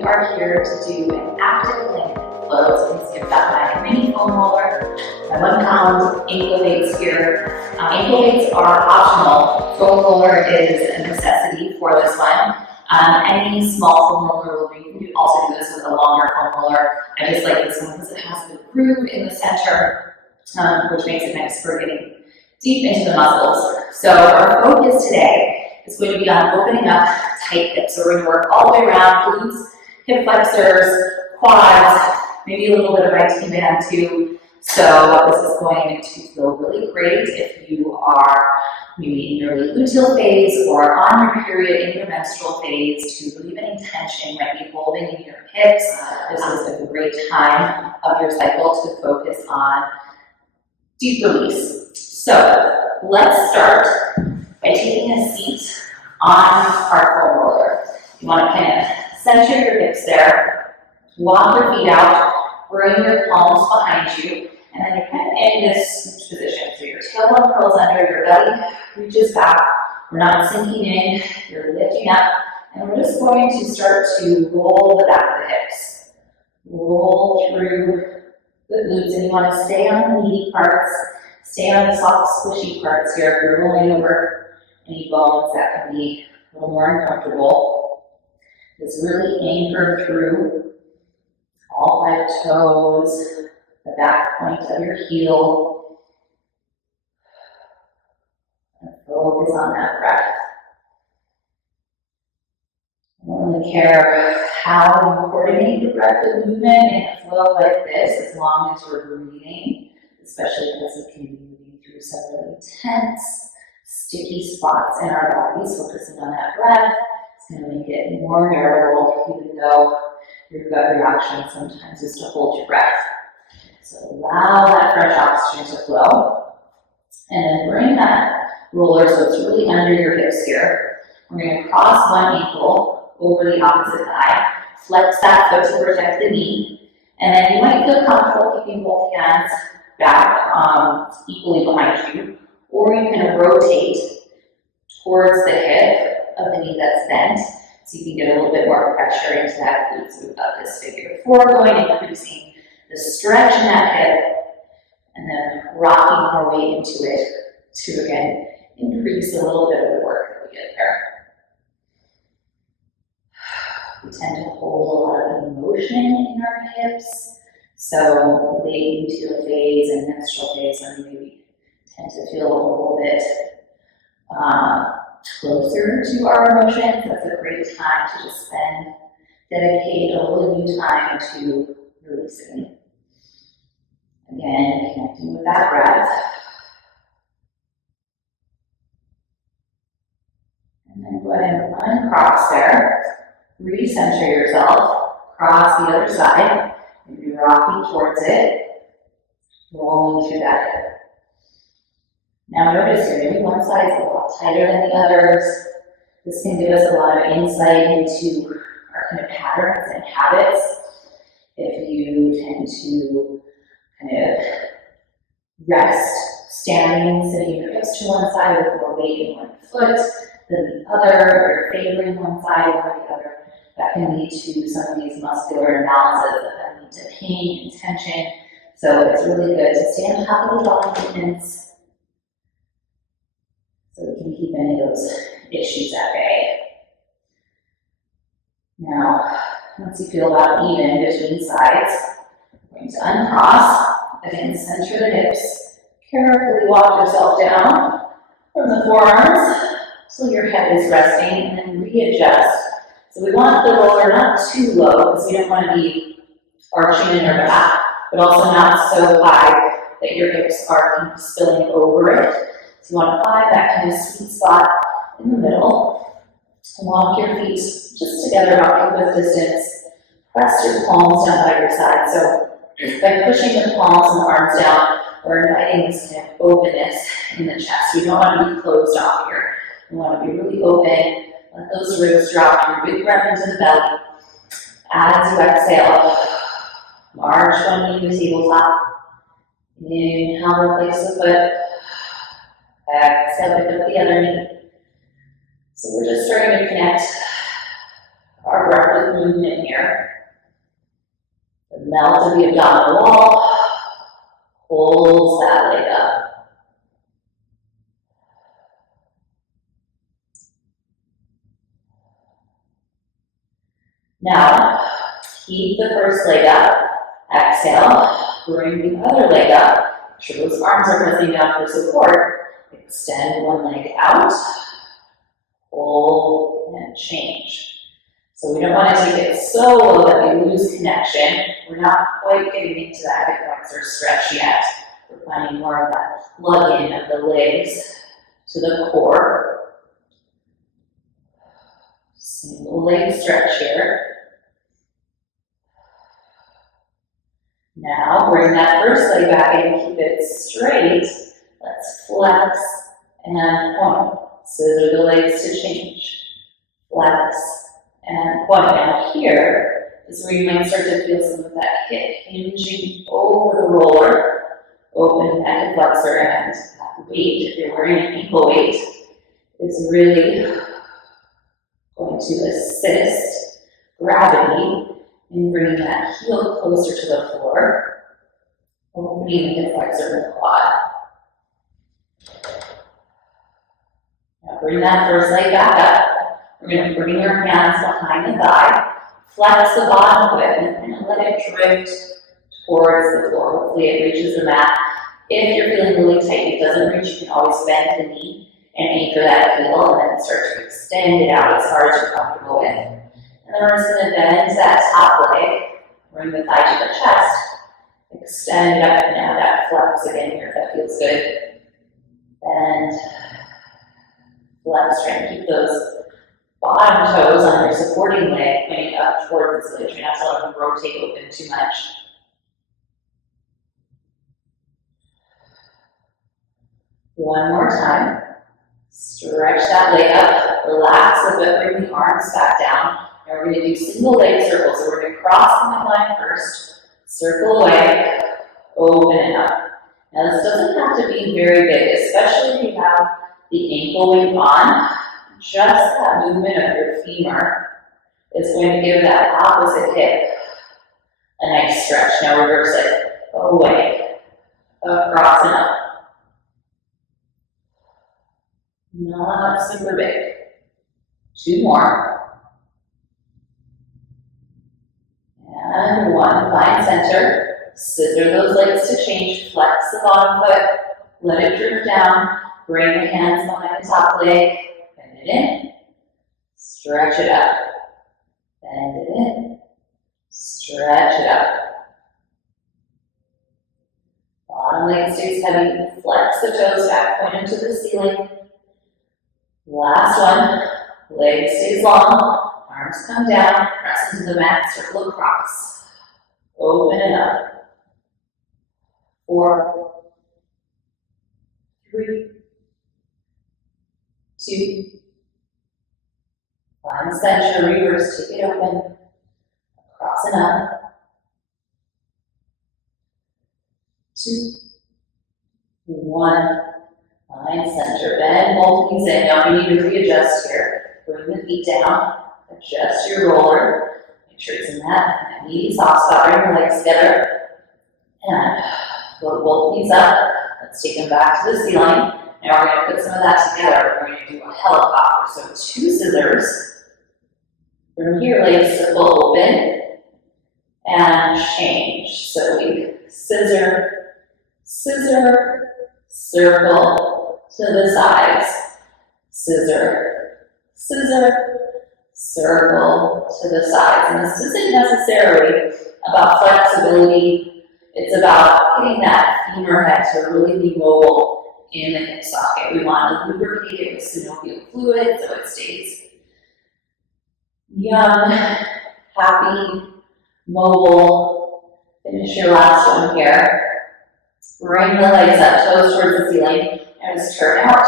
we are here to do an active length flow. So please give that my mini foam roller, my 1 pound ankle weights here. Ankle weights are optional. Foam roller is a necessity for this one. Any small foam roller will do. You can also do this with a longer foam roller. I just like this one because it has the groove in the center, which makes it nice for getting deep into the muscles. So our focus today is going to be on opening up tight hips. So we're going to work all the way around, glutes, hip flexors, quads, maybe a little bit of IT band too. So this is going to feel really great if you are maybe in your Late-Luteal phase or on your period in your menstrual phase to relieve any tension you might be holding in your hips. This is a great time of your cycle to focus on deep release. So let's start by taking a seat on our foam roller. You want to kind of center your hips there, walk your feet out, bring your palms behind you, and then you're kind of in this scooch position. So your tailbone curls under, your belly reaches back. We're not sinking in, you're lifting up, and we're just going to start to roll the back of the hips. Roll through the glutes, and you want to stay on the meaty parts, stay on the soft, squishy parts here. If you're rolling over any bones, that can be a little more uncomfortable. Just really anchor through all 5 toes, the back point of your heel, and focus on that breath. I don't really care how you coordinate your breath with movement in a flow like this, as long as you're breathing, especially because it can be moving through some really tense, sticky spots in our bodies. Focusing on that breath is going to make it more bearable, even though your gut reaction sometimes is to hold your breath. So allow that fresh oxygen to flow, and then bring that roller so it's really under your hips here. We're going to cross one ankle over the opposite thigh, flex that foot to protect the knee, and then you might feel comfortable keeping both hands back equally behind you, or you can rotate towards the hip of the knee that's bent, so you can get a little bit more pressure into that glute. So we've got this figure 4 going, increasing the stretch in that hip, and then rocking our way into it to, again, increase a little bit of the work that we get there. We tend to hold a lot of emotion in our hips, so Late-Luteal phase and menstrual phase, we tend to feel a little bit closer to our emotions. That's a great time to just dedicate a little new time to releasing. Again, connecting with that breath. And then go ahead and uncross there. Recenter yourself. Cross the other side. Maybe rocking towards it. Rolling through that hip. Now notice here, maybe one side is a lot tighter than the others. This can give us a lot of insight into our kind of patterns and habits. If you tend to kind of rest, standing, sitting your hips to one side with more weight in one foot than the other, or favoring one side over the other, that can lead to some of these muscular imbalances that can lead to pain and tension. So it's really good to stay on top of the body movements so we can keep any of those issues at bay. Now, once you feel about even between sides, we're going to uncross. Again, center the hips. Carefully walk yourself down from the forearms so your head is resting, and then readjust. So we want the roller not too low because we don't want to be arching in your back, but also not so high that your hips are spilling over it. So you want to find that kind of sweet spot in the middle. Walk your feet just together about hip width distance. Press your palms down by your side. So by pushing the palms and the arms down, we're inviting this kind of openness in the chest. We don't want to be closed off here. We want to be really open. Let those ribs drop. Your big breath into the belly. As you exhale, march one knee to tabletop. Inhale, replace the foot. Exhale, pick up the other knee. So we're just starting to connect our breath with movement here. The melt of the abdominal wall holds that leg up. Now, keep the first leg up. Exhale, bring the other leg up. Make sure those arms are pressing down for support. Extend one leg out. Hold and change. So we don't want to take it so low that we lose connection. We're not quite getting into that hip flexor stretch yet. We're finding more of that plug-in of the legs to the core. Single leg stretch here. Now bring that first leg back and keep it straight. Let's flex and point. Scissor the legs to change. Flex and point. Now here is where you might start to feel some of that hip hinging over the roller. Open that hip flexor, and that weight, if you're wearing an ankle weight, is really going to assist gravity in bringing that heel closer to the floor. Opening the hip flexor and the quad. Now bring that first leg back up. We're going to bring your hands behind the thigh, flex the bottom foot, and let it drift towards the floor. Hopefully it reaches the mat. If you're feeling really tight, it doesn't reach, you can always bend the knee and anchor that heel, and then start to extend it out as hard as you're comfortable with. And then we're just going to bend that top leg, bring the thigh to the chest, extend it up, and now that flex again here, if that feels good. And flex, try and keep those bottom toes on your supporting leg pointing up towards this leg. Try not to let them rotate open too much. One more time. Stretch that leg up, relax a bit, bring the arms back down. Now we're going to do single leg circles. So we're going to cross the midline first, circle away, open it up. Now this doesn't have to be very big, especially if you have the ankle weight on. Just that movement of your femur is going to give that opposite hip a nice stretch. Now reverse it, away, across and up. Not super big. Two more. And one, find center. Scissor those legs to change. Flex the bottom foot. Let it drift down. Bring the hands behind the top leg. Bend it in. Stretch it up. Bend it in. Stretch it up. Bottom leg stays heavy. Flex the toes back. Point them to the ceiling. Last one, leg stays long, arms come down, press into the mat, circle across. Open it up. 4, 3, 2, find center, reverse, take it open, across and up. 2, 1. Find center, bend both knees in. Now we need to readjust here. Bring the feet down, adjust your roller. Make sure it's in that knee soft spot. Bring your legs together. And float both knees up. Let's take them back to the ceiling. Now we're going to put some of that together. We're going to do a helicopter. So 2 scissors. From here, legs circle open. And change. So we scissor, scissor, circle to the sides, scissor, scissor, circle to the sides. And this isn't necessarily about flexibility, it's about getting that femur head to really be mobile in the hip socket. We want to lubricate it with synovial fluid so it stays young, happy, mobile. Finish your last one here. Bring the legs up, toes towards the ceiling, and just turn out.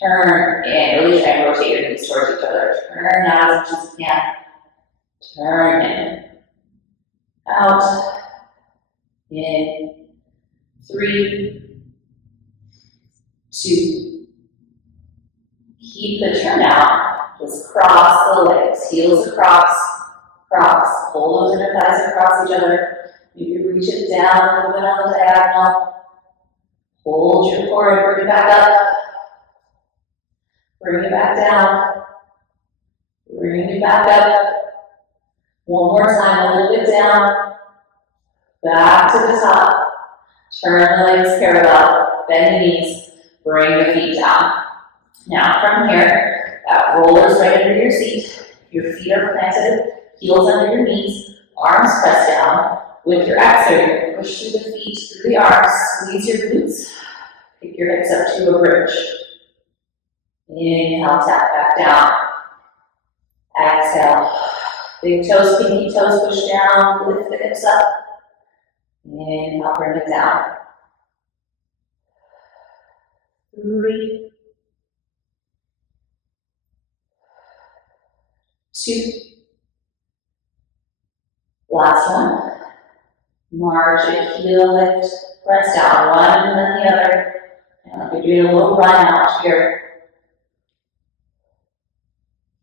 Turn in. Really try and rotate your knees towards each other. Turn out as much as you can. Turn in. Out. In. 3, 2. Keep the turn out. Just cross the legs. Heels across. cross. Pull those inner thighs across each other. Maybe reach it down a little bit on the diagonal. Hold your core and bring it back up. Bring it back down. Bring it back up. One more time, a little bit down. Back to the top. Turn the legs parallel. Bend the knees. Bring the feet down. Now from here, that roller's right under your seat. Your feet are planted, heels under your knees, arms pressed down. With your exhale, push through the feet, through the arms, squeeze your glutes. Pick your hips up to a bridge. Inhale, tap back down. Exhale. Big toes, pinky toes push down, lift the hips up. Inhale, bring it down. 3, 2, last one. March it, heel lift, press down, one and then the other. And like you're doing a little run out here.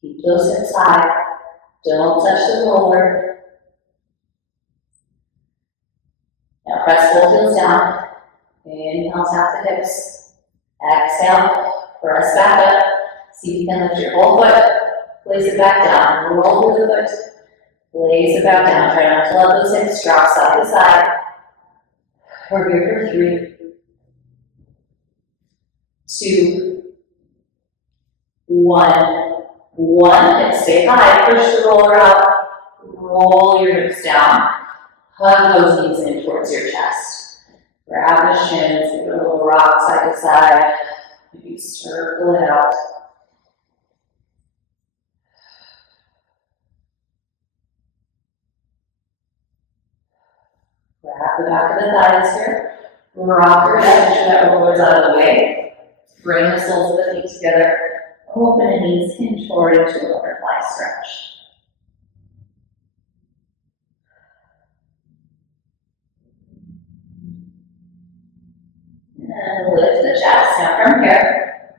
Keep those hips high. Don't touch the roller. Now press both heels down. Inhale, tap the hips. Exhale, press back up. See if you can lift your whole foot. Place it back down. Roll through the foot. Place it back down. Try not to let those hips drop side to side. We're here for 3, 2, 1. 1, hip stay high. Push the roller up. Roll your hips down. Hug those knees in towards your chest. Grab the shins. Give it a little rock side to side. Maybe circle it out. Grab the back of the thighs here. Rock your head, make sure that roller's out of the way. Bring the soles of the feet together. Open the knees, hinge forward into a butterfly stretch. And lift the chest. Now from here,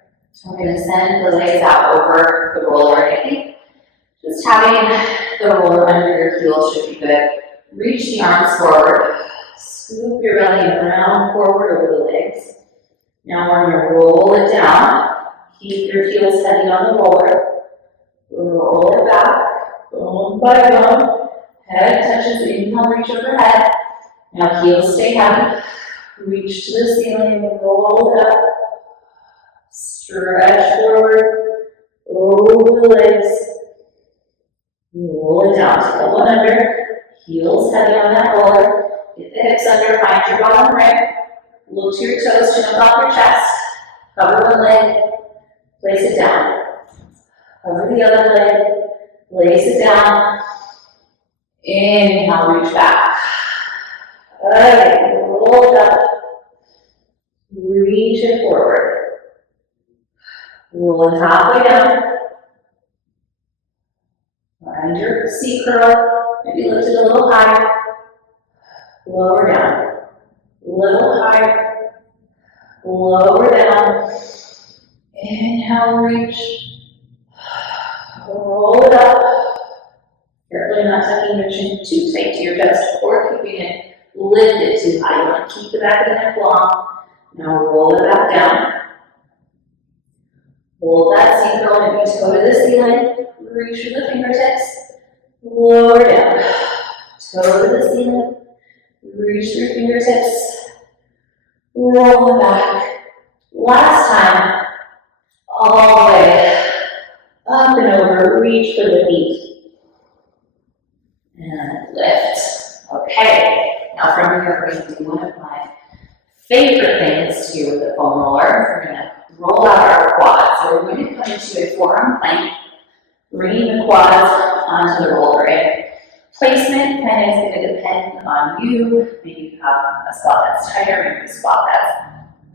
we're going to send the legs out over the roller underneath. Just having the roller under your heels should be good. Reach the arms forward. Scoop your belly around forward over the legs. Now we're going to roll it down. Keep your heels heavy on the roller. Roll it back. Bone by bone. Head touches. Inhale, reach overhead. Now heels stay heavy. Reach to the ceiling. Roll it up. Stretch forward. Over the legs. Roll it down. Take a one under. Heels heavy on that roller. Get the hips under. Find your bottom rib. Look to your toes. Chin up off your chest. Cover one leg. Place it down. Cover the other leg. Place it down. Inhale, reach back. Okay, roll it up. Reach it forward. Roll it halfway down. Find your C curl. Maybe lift it a little higher. Lower down. Little higher. Lower down. Inhale, reach. Roll it up. Carefully not tucking your chin too tight to your chest or keeping it lifted too high. You want to keep the back of the neck long. Now roll it back down. Hold that C curl, maybe toe to the ceiling. Reach through the fingertips. Lower down. Toe to the ceiling. Reach through fingertips. Roll it back. Last time. All the way up and over, reach for the feet. And lift. Okay, now from here we're going to do one of my favorite things to do with the foam roller. We're going to roll out our quads. So we're going to come into a forearm plank, bringing the quads onto the roller. And placement kind of is going to depend on you. Maybe you have a spot that's tighter, maybe a spot that's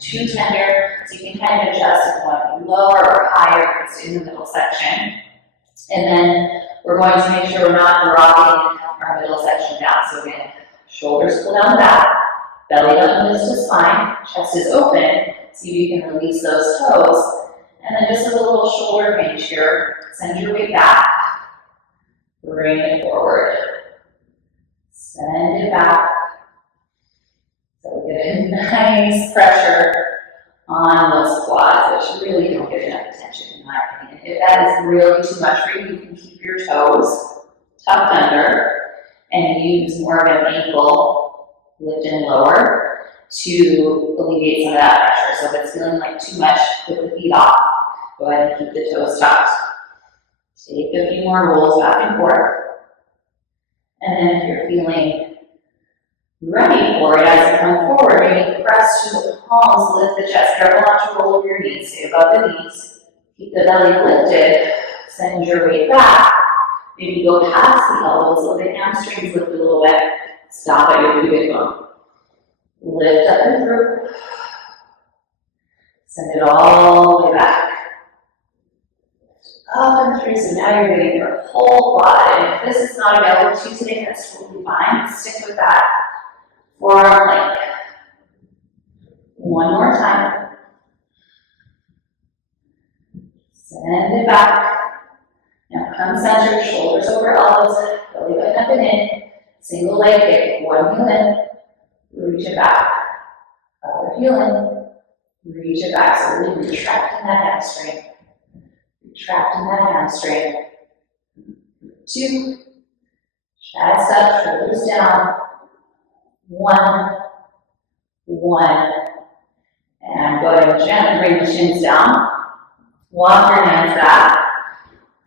too tender, so you can kind of adjust if you want to be lower or higher, just in the middle section. And then we're going to make sure we're not dropping our middle section down. So again, shoulders pull down the back, belly button lifts to spine, chest is open, so you can release those toes. And then just a little shoulder hinge here, send your weight back, Bring it forward. Send it back. So we get a nice pressure on those quads, which really don't get enough attention in my opinion. If that is really too much for you, you can keep your toes tucked under and use more of an ankle lift and lower to alleviate some of that pressure. So if it's feeling like too much with the feet off, go ahead and keep the toes tucked. Take a few more rolls back and forth. And then if you're feeling ready for it as you come forward, maybe press to the palms, lift the chest. Careful not to roll over your knees. Stay above the knees. Keep the belly lifted. Send your weight back. Maybe go past the elbows, let the hamstrings lift a little bit. Stop at your big bone. Lift up and through. Send it all the way back. Up and through. So now you're getting your whole quad. And if this is not available to you today, that's totally fine. Stick with that forearm plank. One more time. Send it back. Now come center, shoulders over elbows, belly button up and in. Single leg kick, one heel in, reach it back. Other heel in, reach it back. So really retracting that hamstring. Retracting that hamstring. 2. Chest up, shoulders down. 1. And go ahead and gently bring the shins down. Walk your hands back.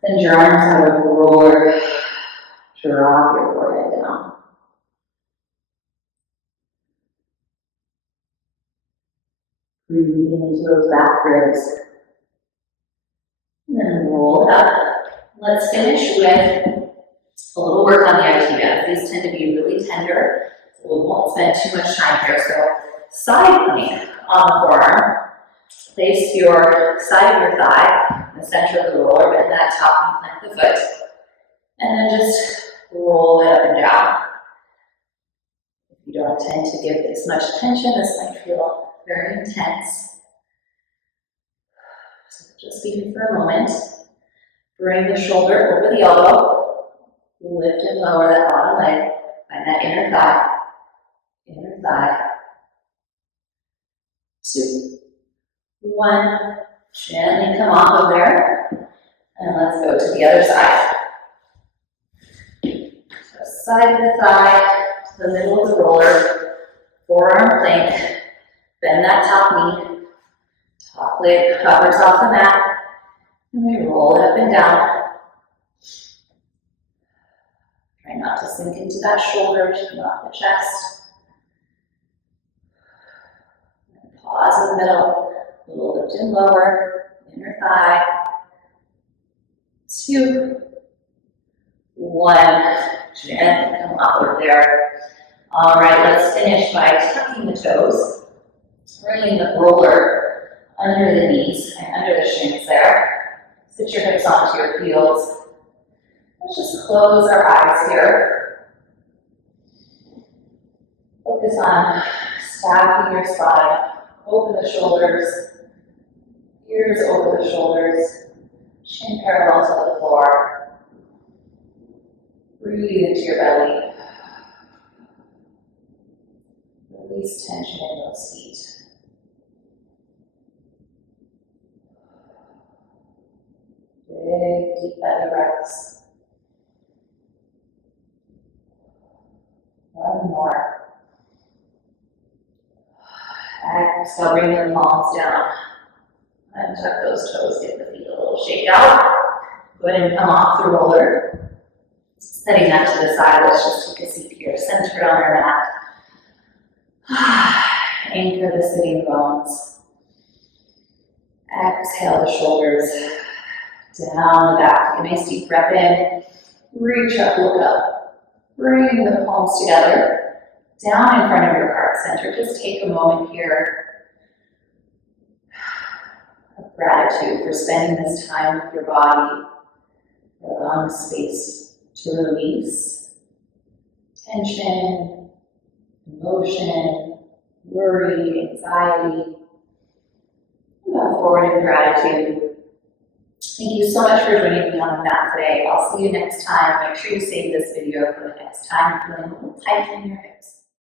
Send your arms out of the roller. Drop your forehead down. Breathing into those back ribs. And then roll it up. Let's finish with a little work on the ITBs. These tend to be really tender, so we won't spend too much time here. So side plank on the forearm. Place your side of your thigh in the center of the roller, bend that top and plant the foot. And then just roll it up and down. If you don't tend to give this much attention, this might feel very intense. So just be here for a moment. Bring the shoulder over the elbow. Lift and lower that bottom leg. Find that inner thigh. Inner thigh. 2. 1. Gently come off of there. And let's go to the other side. So side of the thigh to the middle of the roller. Forearm plank. Bend that top knee. Top leg hovers off the mat. And we roll it up and down. Try not to sink into that shoulder, chin off the chest. And pause in the middle. A little lift and lower, inner thigh. 2. 1. Gently come upward there. All right, let's finish by tucking the toes, bringing the roller under the knees and under the shins there. Sit your hips onto your heels. Let's just close our eyes here. Focus on stacking your spine. Open the shoulders. Ears over the shoulders, chin parallel to the floor. Breathe into your belly. Release tension in those feet. Big, deep belly breaths. One more. Exhale, bring your palms down. And tuck those toes, give the feet a little shake out. Go ahead and come off the roller. Setting that to the side, let's just take a seat here, centered on our mat. Anchor the sitting bones. Exhale the shoulders down the back. Take a nice deep breath in. Reach up, look up. Bring the palms together. Down in front of your heart center. Just take a moment here. Gratitude for spending this time with your body, allowing space to release tension, emotion, worry, anxiety. Bow forward in gratitude. Thank you so much for joining me on the mat today. I'll see you next time. Make sure you save this video for the next time you're feeling a little tight in your hips.